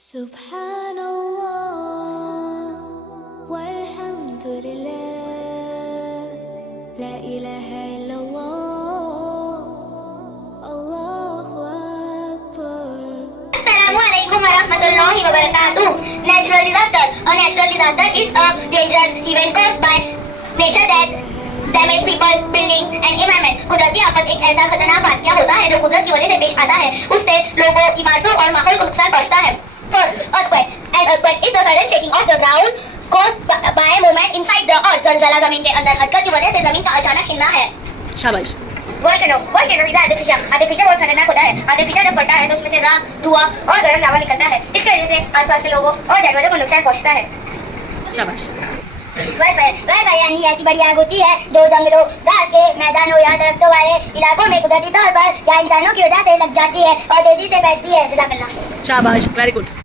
Subhanallah walhamdulillah la ilaha illallah Allahu Akbar. Assalamualaikum warahmatullahi wabarakatuh. Natural disaster. A natural disaster is a dangerous event caused by nature that damage people, building and environment. कुदरती आफत एक ऐसा खतरनाक वाकया होता है जो कुदरत की वजह से पेश आता है। उससे लोगों, इमारतों और माहौल को नुकसान पहुंचता है। First, earthquake. An earthquake is the sudden shaking of the ground caused by movement inside the earth. जलजला जमीन के अंदर हरकत की वजह से जमीन का अचानक हिलना है। शाबाश। वोल्केनो इज आर्टिफिशियल बहुत खतरनाक होता है। आर्टिफिशियल जब बढ़ता है तो उसमें से राख, धुआं और गर्म लावा निकलता है। इसकी वजह से आसपास के लोगों और जानवरों को नुकसान पहुंचता है। शाबाश। वायफाई यानी ऐसी बड़ी आग होती है जो जंगलों, घास के मैदानों या दरख्तों वाले इलाकों में कुदरती तौर पर या इंसानों की वजह से लग जाती है और तेजी से फैलती है। जज़ाकल्लाह। शाबाश, वेरी गुड।